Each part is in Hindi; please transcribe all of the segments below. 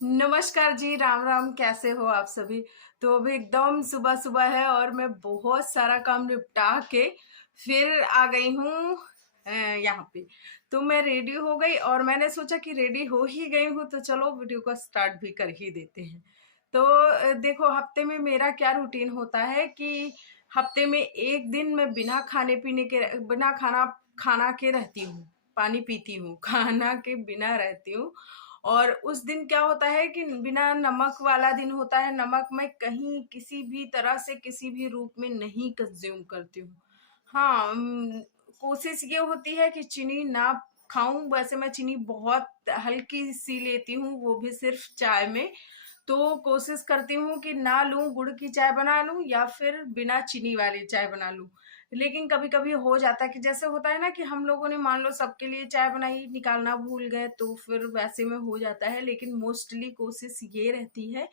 नमस्कार जी, राम राम। कैसे हो आप सभी? तो अभी एकदम सुबह सुबह है और मैं बहुत सारा काम निपटा के फिर आ गई हूँ यहाँ पे। तो मैं रेडी हो गई और मैंने सोचा कि रेडी हो ही गई हूँ तो चलो वीडियो को स्टार्ट भी कर ही देते हैं। तो देखो, हफ्ते में मेरा क्या रूटीन होता है कि हफ्ते में एक दिन मैं बिना खाने पीने के, बिना खाना खाना के रहती हूँ, पानी पीती हूँ, खाना के बिना रहती हूँ। और उस दिन क्या होता है कि बिना नमक वाला दिन होता है। नमक मैं कहीं किसी भी तरह से किसी भी रूप में नहीं कंज्यूम करती हूँ। हाँ, कोशिश ये होती है कि चीनी ना खाऊं। वैसे मैं चीनी बहुत हल्की सी लेती हूँ, वो भी सिर्फ चाय में। तो कोशिश करती हूँ कि ना लूं, गुड़ की चाय बना लूं या फिर बिना चीनी वाली चाय बना लूं। लेकिन कभी कभी हो जाता है कि जैसे होता है ना कि हम लोगों ने मान लो सबके लिए चाय बनाई, निकालना भूल गए तो फिर वैसे में हो जाता है। लेकिन मोस्टली कोशिश ये रहती है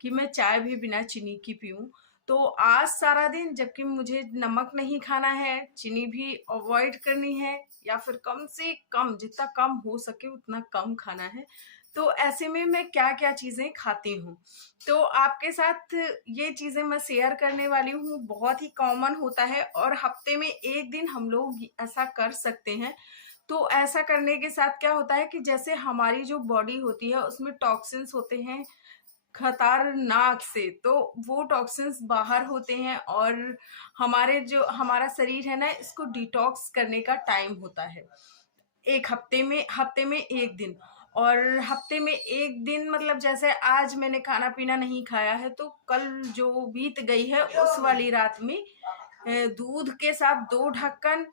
कि मैं चाय भी बिना चीनी की पीऊं। तो आज सारा दिन, जबकि मुझे नमक नहीं खाना है, चीनी भी अवॉइड करनी है, या फिर कम से कम जितना कम हो सके उतना कम खाना है। तो ऐसे में मैं क्या क्या चीजें खाती हूँ तो आपके साथ ये चीजें मैं शेयर करने वाली हूँ। बहुत ही कॉमन होता है और हफ्ते में एक दिन हम लोग ऐसा कर सकते हैं। तो ऐसा करने के साथ क्या होता है कि जैसे हमारी जो बॉडी होती है उसमें टॉक्सिन्स होते हैं खतरनाक से, तो वो टॉक्सिन्स बाहर होते हैं और हमारा शरीर है ना, इसको डिटॉक्स करने का टाइम होता है। एक हफ्ते में एक दिन। और हफ्ते में एक दिन मतलब जैसे आज मैंने खाना पीना नहीं खाया है तो कल जो बीत गई है उस वाली रात में दूध के साथ 2 ढक्कन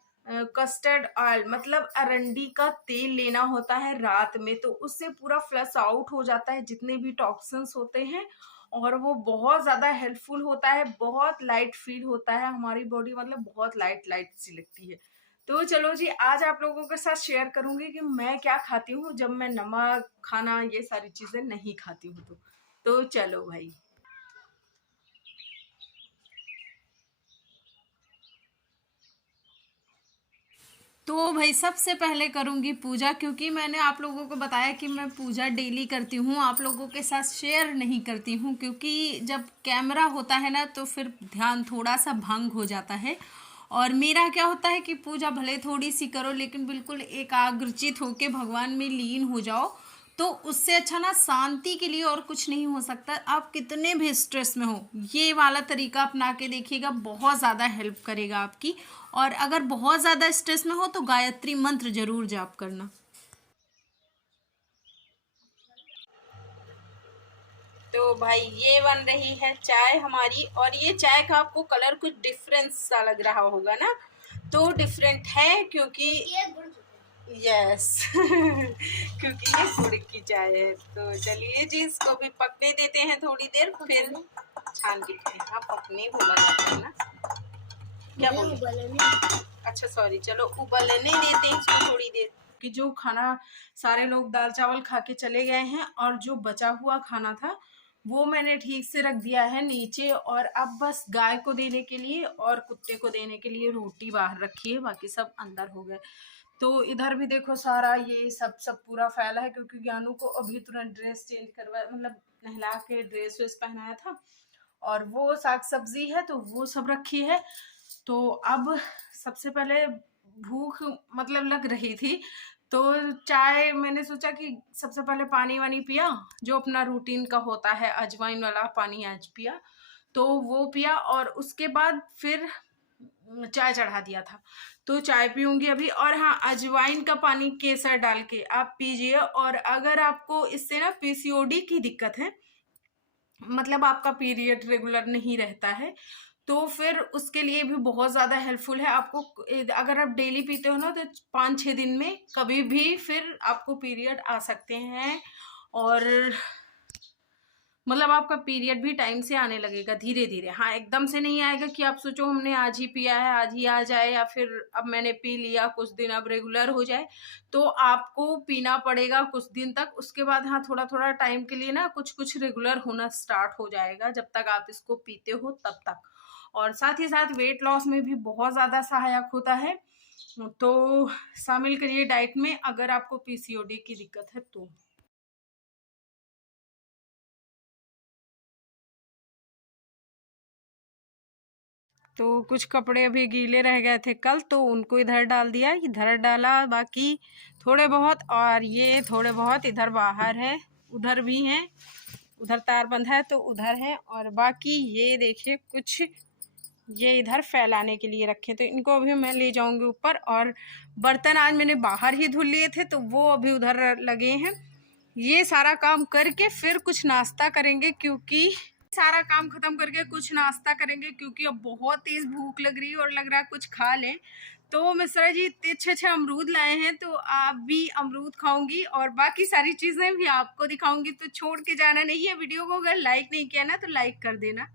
कस्टर्ड ऑयल मतलब अरंडी का तेल लेना होता है रात में। तो उससे पूरा फ्लश आउट हो जाता है जितने भी टॉक्सिन्स होते हैं, और वो बहुत ज्यादा हेल्पफुल होता है। बहुत लाइट फील होता है हमारी बॉडी, मतलब बहुत लाइट लाइट सी लगती है। तो चलो जी, आज आप लोगों के साथ शेयर करूंगी कि मैं क्या खाती हूँ जब मैं नमक खाना ये सारी चीजें नहीं खाती हूँ। तो चलो भाई। तो भाई सबसे पहले करूंगी पूजा, क्योंकि मैंने आप लोगों को बताया कि मैं पूजा डेली करती हूँ, आप लोगों के साथ शेयर नहीं करती हूँ क्योंकि जब कैमरा होता है ना तो फिर ध्यान थोड़ा सा भंग हो जाता है। और मेरा क्या होता है कि पूजा भले थोड़ी सी करो लेकिन बिल्कुल एकाग्रचित होके भगवान में लीन हो जाओ। तो उससे अच्छा ना शांति के लिए और कुछ नहीं हो सकता। आप कितने भी स्ट्रेस में हो, ये वाला तरीका अपना के देखिएगा, बहुत ज़्यादा हेल्प करेगा आपकी। और अगर बहुत ज़्यादा स्ट्रेस में हो तो गायत्री मंत्र जरूर जाप करना। तो भाई ये बन रही है चाय हमारी, और ये चाय का आपको कलर कुछ डिफरेंस सा लग रहा होगा ना। तो डिफरेंट है क्योंकि यस क्योंकि ये गुड़ की चाय है। तो चलिए जी, इसको भी पकने देते हैं थोड़ी देर, फिर छान के खाएं। हाँ, पकने बोला जाता है ना, क्या बोले? अच्छा सॉरी, चलो उबलने देते हैं इसको थोड़ी देर। कि जो खाना सारे लोग दाल चावल खा के चले गए हैं और जो बचा हुआ खाना था वो मैंने ठीक से रख दिया है नीचे, और अब बस गाय को देने के लिए और कुत्ते को देने के लिए रोटी बाहर रखी है, बाकी सब अंदर हो गए। तो इधर भी देखो सारा ये सब सब पूरा फैला है क्योंकि ज्ञानू को अभी तुरंत ड्रेस चेंज करवा, मतलब नहला के ड्रेस वेस पहनाया था, और वो साग सब्जी है तो वो सब रखी है। तो अब सबसे पहले भूख मतलब लग रही थी, तो चाय मैंने सोचा कि सबसे पहले पानी वानी पिया, जो अपना रूटीन का होता है, अजवाइन वाला पानी आज पिया। तो वो पिया और उसके बाद फिर चाय चढ़ा दिया था। तो चाय पीऊंगी अभी। और हाँ, अजवाइन का पानी केसर डाल के आप पीजिए। और अगर आपको इससे ना पीसीओडी की दिक्कत है, मतलब आपका पीरियड रेगुलर नहीं रहता है, तो फिर उसके लिए भी बहुत ज़्यादा हेल्पफुल है आपको। अगर आप डेली पीते हो ना तो 5-6 दिन में कभी भी फिर आपको पीरियड आ सकते हैं। और मतलब आपका पीरियड भी टाइम से आने लगेगा धीरे धीरे। हाँ, एकदम से नहीं आएगा कि आप सोचो हमने आज ही पिया है आज ही आ जाए, या फिर अब मैंने पी लिया कुछ दिन अब रेगुलर हो जाए। तो आपको पीना पड़ेगा कुछ दिन तक, उसके बाद हाँ थोड़ा थोड़ा टाइम के लिए ना कुछ कुछ रेगुलर होना स्टार्ट हो जाएगा, जब तक आप इसको पीते हो तब तक। और साथ ही साथ वेट लॉस में भी बहुत ज़्यादा सहायक होता है। तो शामिल करिए डाइट में अगर आपको पीसीओडी की दिक्कत है तो। तो कुछ कपड़े अभी गीले रह गए थे कल, तो उनको इधर डाल दिया, इधर डाला, बाकी थोड़े बहुत, और ये थोड़े बहुत इधर बाहर है, उधर भी हैं, उधर तार बंधा है तो उधर है, और बाकी ये देखिए कुछ ये इधर फैलाने के लिए रखे, तो इनको अभी मैं ले जाऊंगी ऊपर। और बर्तन आज मैंने बाहर ही धुल लिए थे तो वो अभी उधर लगे हैं। ये सारा काम करके फिर कुछ नाश्ता करेंगे, क्योंकि सारा काम खत्म करके कुछ नाश्ता करेंगे, क्योंकि अब बहुत तेज भूख लग रही है और लग रहा है कुछ खा लें। तो मिश्रा जी इतने अच्छे अच्छे अमरूद लाए हैं, तो आप भी अमरूद खाऊंगी और बाकी सारी चीजें भी आपको दिखाऊंगी, तो छोड़ के जाना नहीं है वीडियो को। अगर लाइक नहीं किया ना तो लाइक कर देना।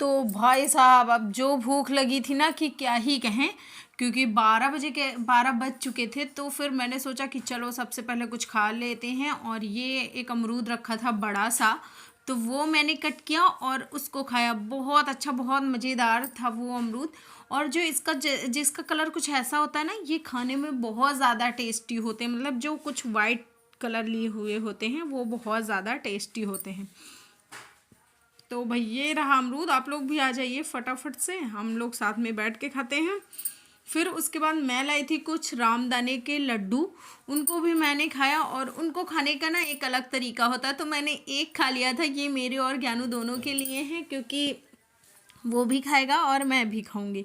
तो भाई साहब अब जो भूख लगी थी ना कि क्या ही कहें, क्योंकि 12 बज चुके थे, तो फिर मैंने सोचा कि चलो सबसे पहले कुछ खा लेते हैं। और ये एक अमरूद रखा था बड़ा सा, तो वो मैंने कट किया और उसको खाया। बहुत अच्छा, बहुत मज़ेदार था वो अमरूद। और जो जिसका कलर कुछ ऐसा होता है ना, ये खाने में बहुत ज़्यादा टेस्टी होते हैं। मतलब जो कुछ वाइट कलर लिए हुए होते हैं वो बहुत ज़्यादा टेस्टी होते हैं। तो भाई ये रहा अमरूद, आप लोग भी आ जाइए फटाफट से, हम लोग साथ में बैठ के खाते हैं। फिर उसके बाद मैं लाई थी कुछ रामदाने के लड्डू, उनको भी मैंने खाया। और उनको खाने का ना एक अलग तरीका होता है, तो मैंने एक खा लिया था। ये मेरे और ज्ञानू दोनों के लिए हैं, क्योंकि वो भी खाएगा और मैं भी खाऊंगी।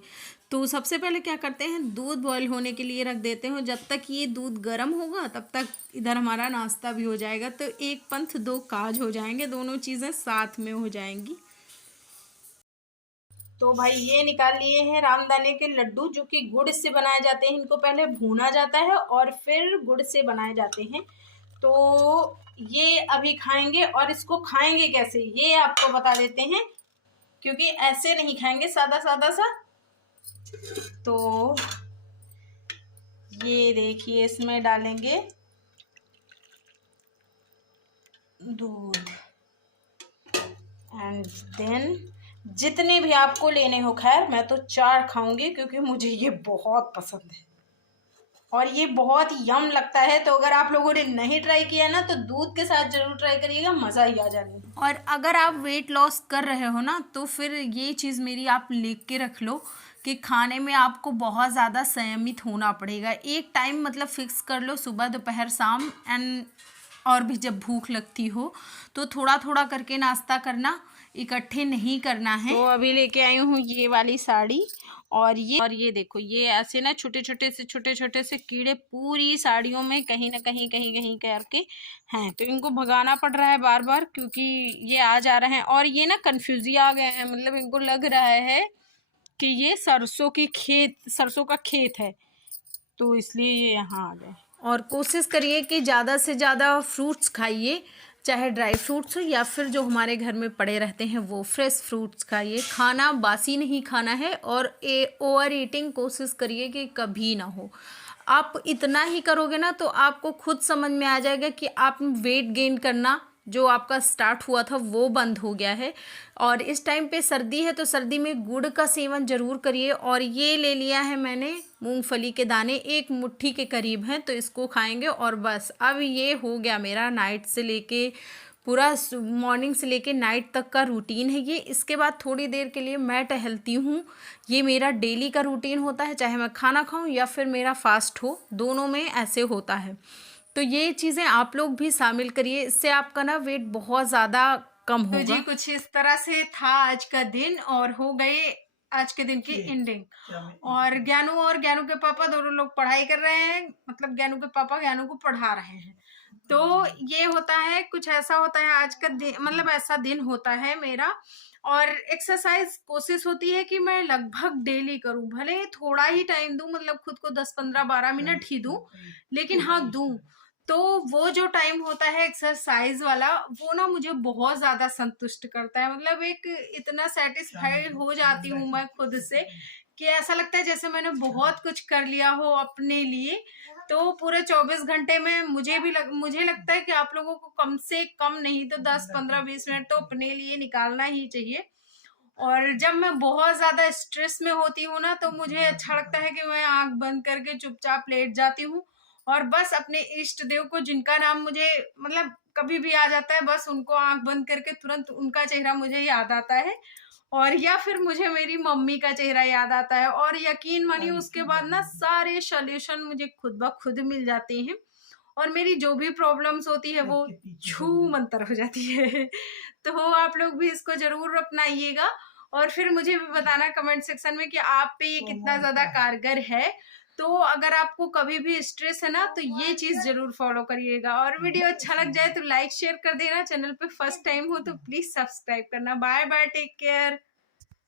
तो सबसे पहले क्या करते हैं, दूध बॉईल होने के लिए रख देते हैं। जब तक ये दूध गर्म होगा तब तक इधर हमारा नाश्ता भी हो जाएगा। तो एक पंथ दो काज हो जाएंगे, दोनों चीज़ें साथ में हो जाएंगी। तो भाई ये निकाल लिए हैं रामदाने के लड्डू, जो कि गुड़ से बनाए जाते हैं। इनको पहले भूना जाता है और फिर गुड़ से बनाए जाते हैं। तो ये अभी खाएंगे, और इसको खाएंगे कैसे ये आपको बता देते हैं, क्योंकि ऐसे नहीं खाएंगे सादा सादा सा। तो ये देखिए, इसमें डालेंगे दूध, एंड देन जितने भी आपको लेने हो, खैर मैं तो 4 खाऊंगी क्योंकि मुझे ये बहुत पसंद है और ये बहुत यम लगता है। तो अगर आप लोगों ने नहीं ट्राई किया ना तो दूध के साथ जरूर ट्राई करिएगा, मज़ा ही आ जाएगा। और अगर आप वेट लॉस कर रहे हो ना, तो फिर ये चीज़ मेरी आप लिख के रख लो कि खाने में आपको बहुत ज़्यादा संयमित होना पड़ेगा। एक टाइम मतलब फिक्स कर लो, सुबह दोपहर शाम, एंड और भी जब भूख लगती हो तो थोड़ा थोड़ा करके नाश्ता करना, इकट्ठे नहीं करना है। तो अभी लेके आई हूँ ये वाली साड़ी, और ये देखो, ये ऐसे ना छोटे छोटे से कीड़े पूरी साड़ियों में कहीं ना कहीं करके हैं। तो इनको भगाना पड़ रहा है बार बार, क्योंकि ये आ जा रहे हैं और ये ना कंफ्यूजी आ गए हैं। मतलब इनको लग रहा है कि ये सरसों का खेत है, तो इसलिए ये यहाँ आ गए। और कोशिश करिए कि ज़्यादा से ज़्यादा फ्रूट्स खाइए, चाहे ड्राई फ्रूट्स हो या फिर जो हमारे घर में पड़े रहते हैं वो फ्रेश फ्रूट्स खाइए। खाना बासी नहीं खाना है, और ओवर ईटिंग कोशिश करिए कि कभी ना हो। आप इतना ही करोगे ना तो आपको खुद समझ में आ जाएगा कि आप वेट गेन करना जो आपका स्टार्ट हुआ था वो बंद हो गया है। और इस टाइम पे सर्दी है, तो सर्दी में गुड़ का सेवन ज़रूर करिए। और ये ले लिया है मैंने मूंगफली के दाने, 1 मुट्ठी के करीब हैं, तो इसको खाएंगे। और बस अब ये हो गया मेरा नाइट से लेके पूरा मॉर्निंग से लेके नाइट तक का रूटीन है ये। इसके बाद थोड़ी देर के लिए मैं टहलती हूँ। ये मेरा डेली का रूटीन होता है, चाहे मैं खाना खाऊं या फिर मेरा फास्ट हो, दोनों में ऐसे होता है। तो ये चीज़ें आप लोग भी शामिल करिए, इससे आपका ना वेट बहुत ज़्यादा कम होगा। तो जी कुछ इस तरह से था आज का दिन, और हो गए आज के दिन की एंडिंग। और ज्ञानू के पापा दोनों लोग पढ़ाई कर रहे हैं, मतलब ज्ञानू के पापा ज्ञानू को पढ़ा रहे हैं। तो ये होता है, कुछ ऐसा होता है आज का दिन, मतलब ऐसा दिन होता है मेरा। और एक्सरसाइज कोशिश होती है कि मैं लगभग डेली करूं, भले थोड़ा ही टाइम दूं, मतलब खुद को 10 15 12 मिनट ही दूं, लेकिन हाँ दूं। तो वो जो टाइम होता है एक्सरसाइज वाला, वो ना मुझे बहुत ज्यादा संतुष्ट करता है। मतलब एक इतना सेटिस्फाइड हो जाती हूँ मैं खुद से कि ऐसा लगता है जैसे मैंने बहुत कुछ कर लिया हो अपने लिए। तो पूरे 24 घंटे में मुझे लगता है कि आप लोगों को कम से कम नहीं तो 10 15 20 मिनट तो अपने लिए निकालना ही चाहिए। और जब मैं बहुत ज्यादा स्ट्रेस में होती हूँ ना, तो मुझे अच्छा लगता है कि मैं आंख बंद करके चुपचाप लेट जाती हूँ और बस अपने इष्ट देव को, जिनका नाम मुझे मतलब कभी भी आ जाता है, बस उनको आंख बंद करके तुरंत उनका चेहरा मुझे याद आता है और या फिर मुझे मेरी मम्मी का चेहरा याद आता है, और यकीन मानिए उसके बाद ना सारे सॉल्यूशन मुझे खुद ब खुद मिल जाते हैं, और मेरी जो भी प्रॉब्लम्स होती है वो छू मंतर हो जाती है। तो आप लोग भी इसको जरूर अपनाइएगा, और फिर मुझे भी बताना कमेंट सेक्शन में कि आप पे ये कितना ज्यादा कारगर है। तो अगर आपको कभी भी स्ट्रेस है ना, तो ये चीज जरूर फॉलो करिएगा। और वीडियो अच्छा लग जाए तो लाइक शेयर कर देना। चैनल पे फर्स्ट टाइम हो तो प्लीज सब्सक्राइब करना। Bye bye, take care.